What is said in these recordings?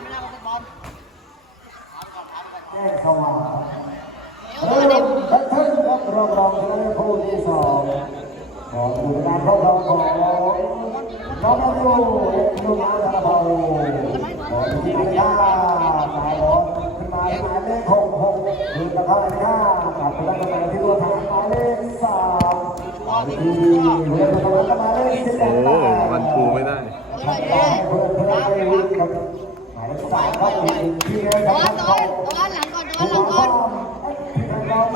ไม่ได้บอลแจ้งสว่างเริ่มแพทเทิร์นครับรอบรองชนะเลิศคู่ที่สองของดูการครอบครองของน้องนายูเล็กนุ่มอาร์ตาเบาของทีมยาสายบอลขึ้นมาหมายเลขหกหกคือตะเข้าในห้ากลับไปตั้งแต่ที่ตัวฐานหมายเลขสามที่เรือตะเข้าหมายเลขสิบเอ็ดโอ้มันปูไม่ได้ทำได้เพื่อนเพื่อนไปวิ่งกับ หมายเลขสามครับอีกหนึ่งที่นะคตรับอนตอนตอนหลังก่อนตอนหลังก่อน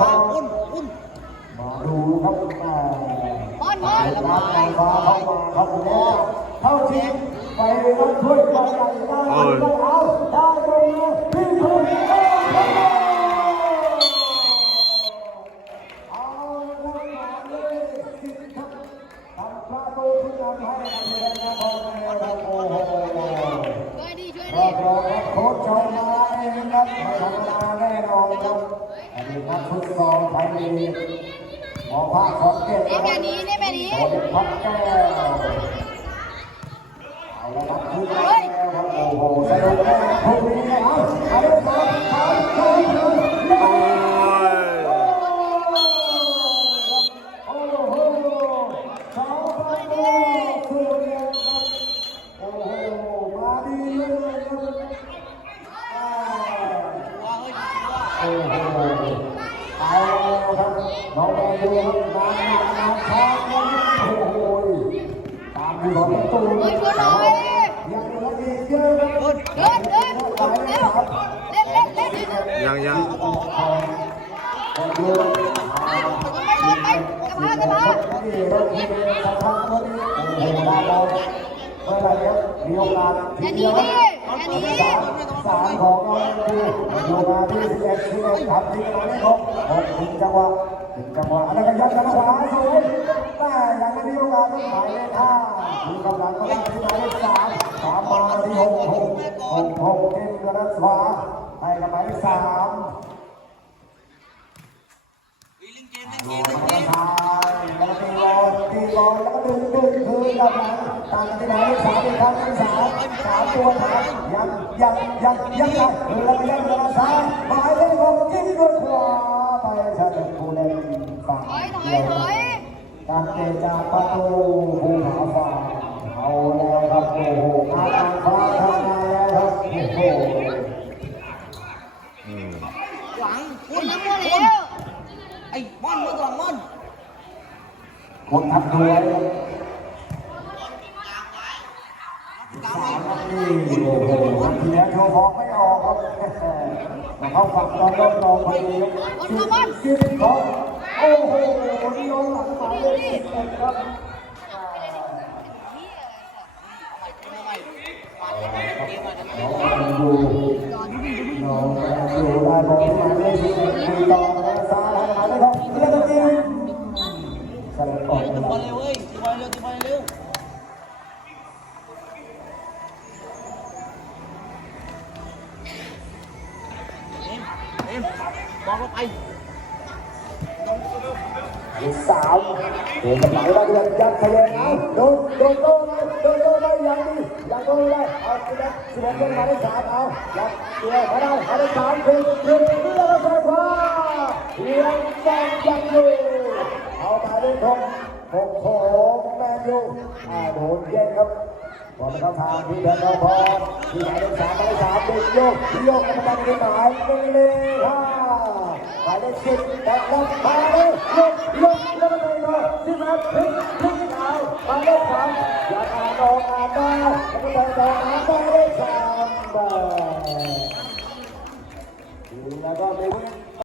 มาอุ้นอุ้นมาดูครับแม่บอลบอลรับไฟฟ้าเข้ามาครับผมเข้าชิงไปรับถ้วยบอลใหญ่ได้โอ้ยเอาได้ตรงนี้พี่ทุนเอาละครับหมายเลขสิบครับทำประตูขึ้นนำให้กับทีมงานของเราครับโอ้โห ช่วยดิช่วย ร ดิ อบรองครับโค้ชชอยมาเองครับไม่ธรรมดาแน่นอนครับ อดีนักฟุตซอลไทยลีกหมอภาคของเกตนี่แบบนี้นี่แบบนี้โอ้เป็นพักแก้วเอาละครับขึ้นมาแล้วครับโอ้โหสนุกแน่พรุ่งนี้นะครับเอาละครับเอาลาเลยโอ้โหประตูสูงครับโอ้โหมาดีเลยครับ ว่าเฮ้ยว่า โอ้โหเอาแล้วครับ น้องแมนยูครับงานหนักงานช้าครับโอ้โหตามอยู่ของประตูเฮ้ยช่วยหน่อยยังเหลืออีกเยอะครับเดินเดินตกแล้วเล่นเล่นเล่นยังยังแมนยูไม่ลงไปกระพากระพานี่รถที่เป็นสะพานตัวนี้โอ้โหได้บอลเมื่อไหร่ครับมีโอกาสอย่าหนีดิอย่าหนีสามสามของน้องคืออยู่มาที่สิบเอ็ดสิบเอ็ดทำทีมมาได้ครบหกถึงจังหวะ ถึงจังหวะอันนั้นก็ยัดกันขวาสูงแต่ยังไม่มีโอกาสต้องหมายเลขห้ามีกำลังก็ได้ที่หมายเลขสามสามมาที่หกหกหกหกเกมกระนั้นขวาให้กับหมายเลขสามลิงเกมลิงโดเกมนลิงเกมาแล้วตีบอลตีบอลแล้วก็ดึงดึงคืนกลับหลังตามที่หมายเลขสามอีกครั้งที่สามสามตัวนะครับยังยังยังยังยังแล้วก็ยังกระนั้นซ้ายหมายเลขหกจิ้ เตะจาประตูภูผาฟ้าเอาแล้วครับโอ้โหอาการฟ้าทำงานแล้วครับโอ้โหหลังคุณนน้ำมันแล้วไอ้บอลมือสองบอลคนทำด้วยสามนาทีโอ้โหวันที่แล้วโชว์ฟองไม่ออกครับเขาฝั่งตอนรอบรองพอดีครับสิบสิบของ โอ้โหนี่ย้อนหลังมาเลยสิบเอ็ดครับใหม่มาเกมมาจะไม่น้องแมนยูน้องแมนยูได้บอลมาได้สิบเอ็ดตีต่อแล้วซ้ายให้มาได้ครับเล่นกันจริงสลับออกตีไปบอลเร็วเว้ยตีบอลเร็วตีบอลเร็วเอ็มเอ็มบอลเข้าไป อีกสามเดินกระเป๋าได้เดือนยัดทะเลเอาโดนโดนโต้ไหมโดนโต้ไหมยังดียังโต้ไม่ได้เอาสิบเอ็ดสิบเอ็ดเป็นมายเลขสามเอายัดเดียวมาได้มายเลขสามคือคือเพื่อรถไฟฟ้ายังยังยังอยู่เอาหมายเลขหกหกของแมนยูอ่าโดนเย็นครับบอลเข้าทางที่แดนเราพอที่หมายเลขสามมายเลขสามเด็กโยกโยกกรรมการที่หมายเป็นเลขห้า หมายเลขสิบแบบลงมาเลยลงลงแล้วก็เลยเลยสิบแบบพลิกพลิกเอามายเลขาอย่าอ่านอออ่านได้แล้วก็เลอ่าได้สามแบบแลก็ไม่เว้น